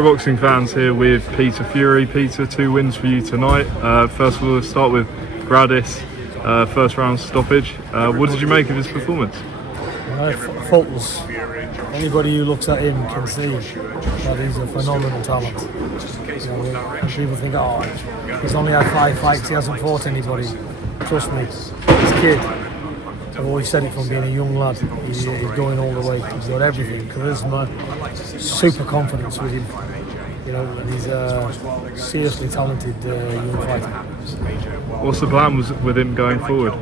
Pro Boxing fans here with Peter Fury. Peter, 2 wins for you tonight. First of all, let's start with Bradis, first round stoppage. What did you make of his performance? Faultless. Anybody who looks at him can see that he's a phenomenal talent. And people think, oh, he's only had 5 fights, he hasn't fought anybody. Trust me, this kid, I've always said it from being a young lad, he's going all the way. He's got everything, charisma, super confidence with him. And he's a seriously talented young fighter. What's the plan with him going forward?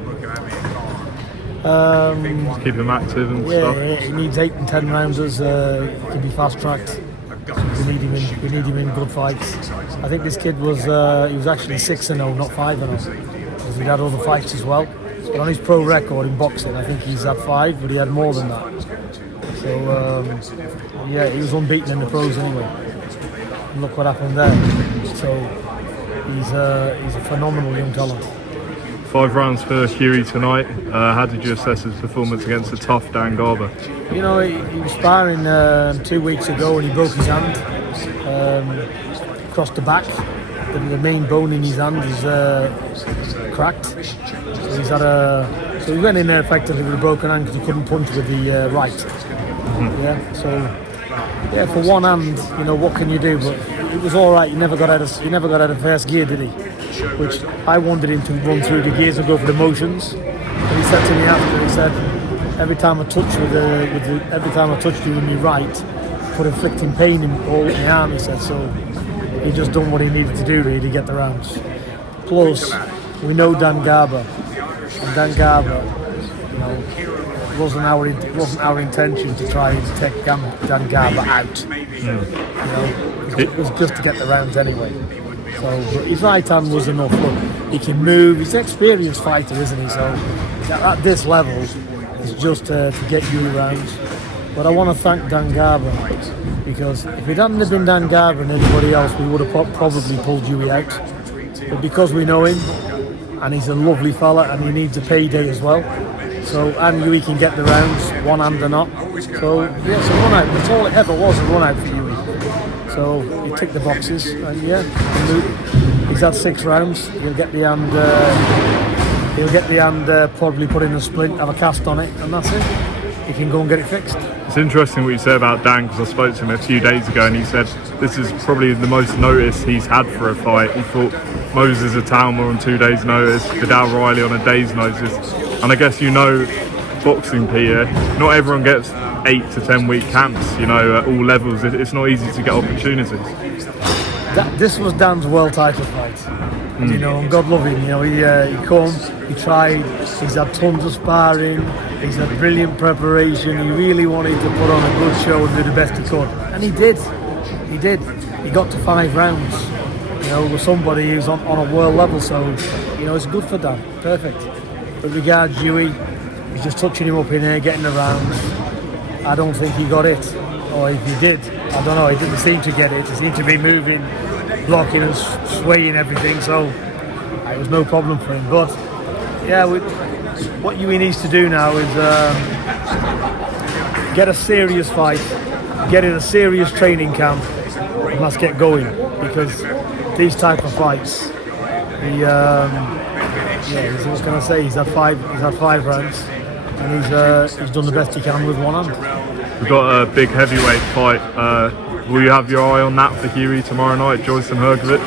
Just keep him active and stuff. Yeah, he needs 8 and 10 rounders to be fast tracked. We need him in good fights. I think this kid was he was actually 6-0, not 5-0, because he had other fights as well. But on his pro record in boxing, I think he's had 5, but he had more than that. So yeah, he was unbeaten in the pros anyway. And look what happened there. So he's a phenomenal young talent. 5 rounds for Hughie tonight. How did you assess his performance against the tough Dan Garber? He was sparring 2 weeks ago and he broke his hand across the back. The main bone in his hand is cracked. So he went in there effectively with a broken hand because he couldn't punch with the right. Mm-hmm. Yeah. So yeah, for one hand, what can you do? But it was all right. He never got out of first gear, did he? Which I wanted him to run through the gears and go for the motions. And he said to me after, he said, every time I touch every time I touched you with my right, put inflicting pain all in my arm. He said, so he just done what he needed to do really to get the rounds. Plus, we know Dan Garber, and Dan Garber, it wasn't our intention to try and take Dan Garber out. It was just to get the rounds anyway. So his right hand was enough. Look, he can move. He's an experienced fighter, isn't he? So at this level, it's just to get you rounds. But I want to thank Dan Garber, because if it hadn't have been Dan Garber and anybody else, we would have probably pulled Hughie out. But because we know him, and he's a lovely fella, and he needs a payday as well. So and Hughie can get the rounds, one hand or not. So yeah, it's a run out. That's all it ever was, a run out for Hughie. So he ticked the boxes, and yeah, he's had 6 rounds. He'll get the hand. Probably put in a splint, have a cast on it, and that's it. He can go and get it fixed. It's interesting what you say about Dan, because I spoke to him a few days ago, and he said this is probably the most notice he's had for a fight. He fought Moses Atalma on 2 days' notice, Vidal Riley on a day's notice, and I guess boxing, Peter, not everyone gets 8 to 10 week camps, at all levels. It's not easy to get opportunities. This was Dan's world title fight. And, God love him, he come, he tried, he's had tons of sparring, he's had brilliant preparation, he really wanted to put on a good show and do the best he could. And he did. He got to 5 rounds, with somebody who's on a world level, so, it's good for Dan, perfect. But regards Hughie, he's just touching him up in there, getting the rounds. I don't think he got it, or if he did, I don't know, he didn't seem to get it. He seemed to be moving, blocking and swaying everything, so it was no problem for him. But yeah, what Hughie needs to do now is get a serious fight, get in a serious training camp, and let's get going, because these type of fights, what can I say? He's had 5 rounds. And he's done the best he can with one hand. We've got a big heavyweight fight. Will you have your eye on that for Hughie tomorrow night, Joyce and Hrgovic?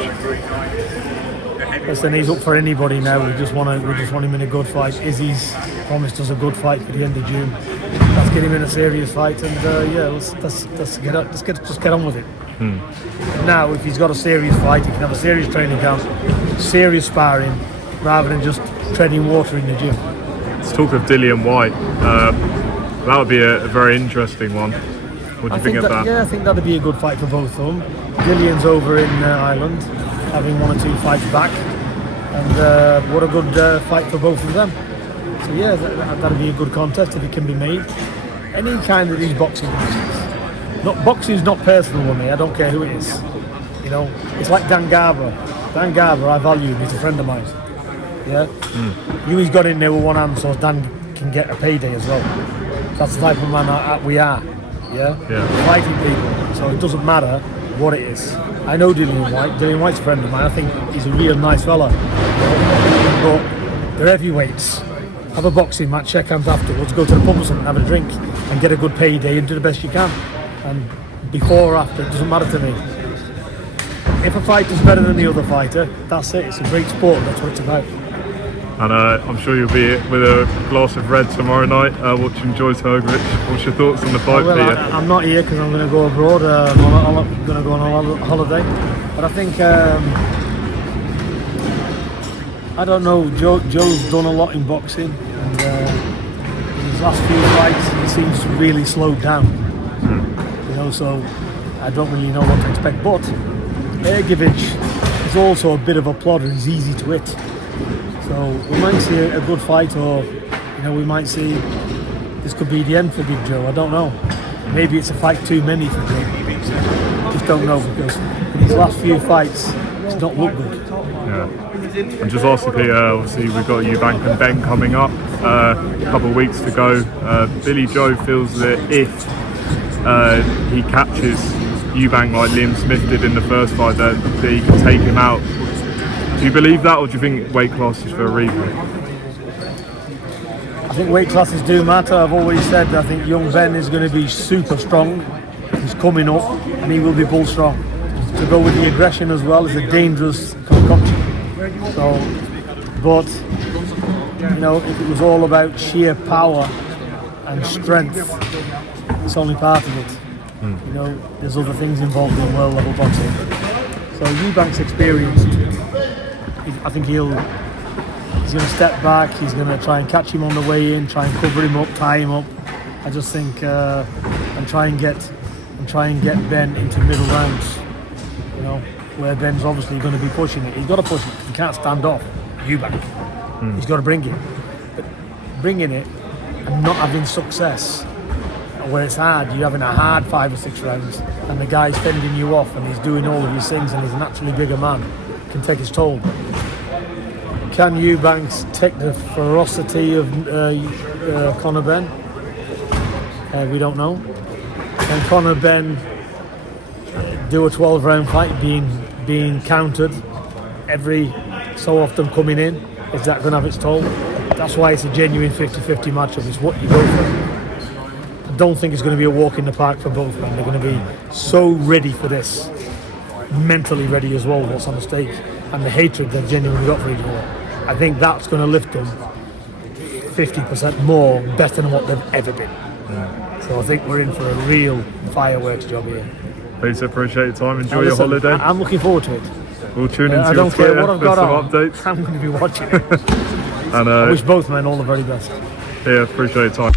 Listen, he's up for anybody now. We just want him in a good fight. Izzy's promised us a good fight for the end of June. Let's get him in a serious fight, and let's get on with it. Now, if he's got a serious fight, he can have a serious training camp, serious sparring, rather than just treading water in the gym. Let's talk of Dillian Whyte. That would be a very interesting one. What do you think of that? Yeah, I think that'd be a good fight for both of them. Dillian's over in Ireland, having 1 or 2 fights back, and what a good fight for both of them. So yeah, that'd be a good contest if it can be made. Any kind of these boxing matches. Boxing's not personal with me. I don't care who it is. It's like Dan Garber. Dan Garber, I value him. He's a friend of mine. Yeah. Hughie's got in there with one hand, so Dan can get a payday as well. That's the type of man we are. Yeah. Fighting people. So it doesn't matter what it is. I know Dillian Whyte. Dillian Whyte's a friend of mine. I think he's a real nice fella. But they're heavyweights. Have a boxing match, shake hands afterwards, go to the pub or something, have a drink, and get a good payday and do the best you can. And before or after, it doesn't matter to me. If a fighter's better than the other fighter, that's it. It's a great sport. That's what it's about. And I'm sure you'll be with a glass of red tomorrow night watching Joyce Hrgovic. What's your thoughts on the fight, Peter? I'm not here because I'm going to go abroad. I'm going to go on a holiday. But I think, I don't know, Joe's done a lot in boxing. And in his last few fights, he seems to really slow down. You know, so I don't really know what to expect. But Hrgovic is also a bit of a plodder. He's easy to hit. So we might see a good fight, or we might see this could be the end for Big Joe. I don't know. Maybe it's a fight too many for Joe. Just don't know, because in his last few fights, it's not looked good. Yeah. And just lastly, Peter, obviously we've got Eubank and Benn coming up. A couple of weeks to go. Billy Joe feels that if he catches Eubank like Liam Smith did in the first fight, that he can take him out. Do you believe that, or do you think weight classes for a reason? I think weight classes do matter. I've always said I think young Ben is going to be super strong. He's coming up and he will be bull strong. To go with the aggression as well is a dangerous concoction. So, but if it was all about sheer power and strength, it's only part of it. There's other things involved in world level boxing. So Eubank's experienced. I think he's going to step back. He's going to try and catch him on the way in, try and cover him up, tie him up. I just think and try and get Ben into middle rounds. Where Ben's obviously going to be pushing it. He's got to push it. He can't stand off Eubank. He's got to bring it. But bringing it and not having success, where it's hard, you're having a hard 5 or 6 rounds, and the guy's fending you off, and he's doing all of his things, and he's a naturally bigger man. Can take his toll. Can Eubank take the ferocity of Conor Benn? We don't know. Can Conor Benn do a 12-round fight being countered every so often coming in? Is that going to have its toll? That's why it's a genuine 50-50 matchup. It's what you go for. I don't think it's going to be a walk in the park for both men. They're going to be so ready for this. Mentally ready as well, what's on the stake, and the hatred they've genuinely got for each other. I think that's going to lift them 50% more, better than what they've ever been. So I think we're in for a real fireworks job here. Peter, appreciate your time. Enjoy your holiday. I'm looking forward to it. We'll tune into I don't care what I've got some on. updates. I'm going to be watching it. And I wish both men all the very best. Yeah, appreciate your time.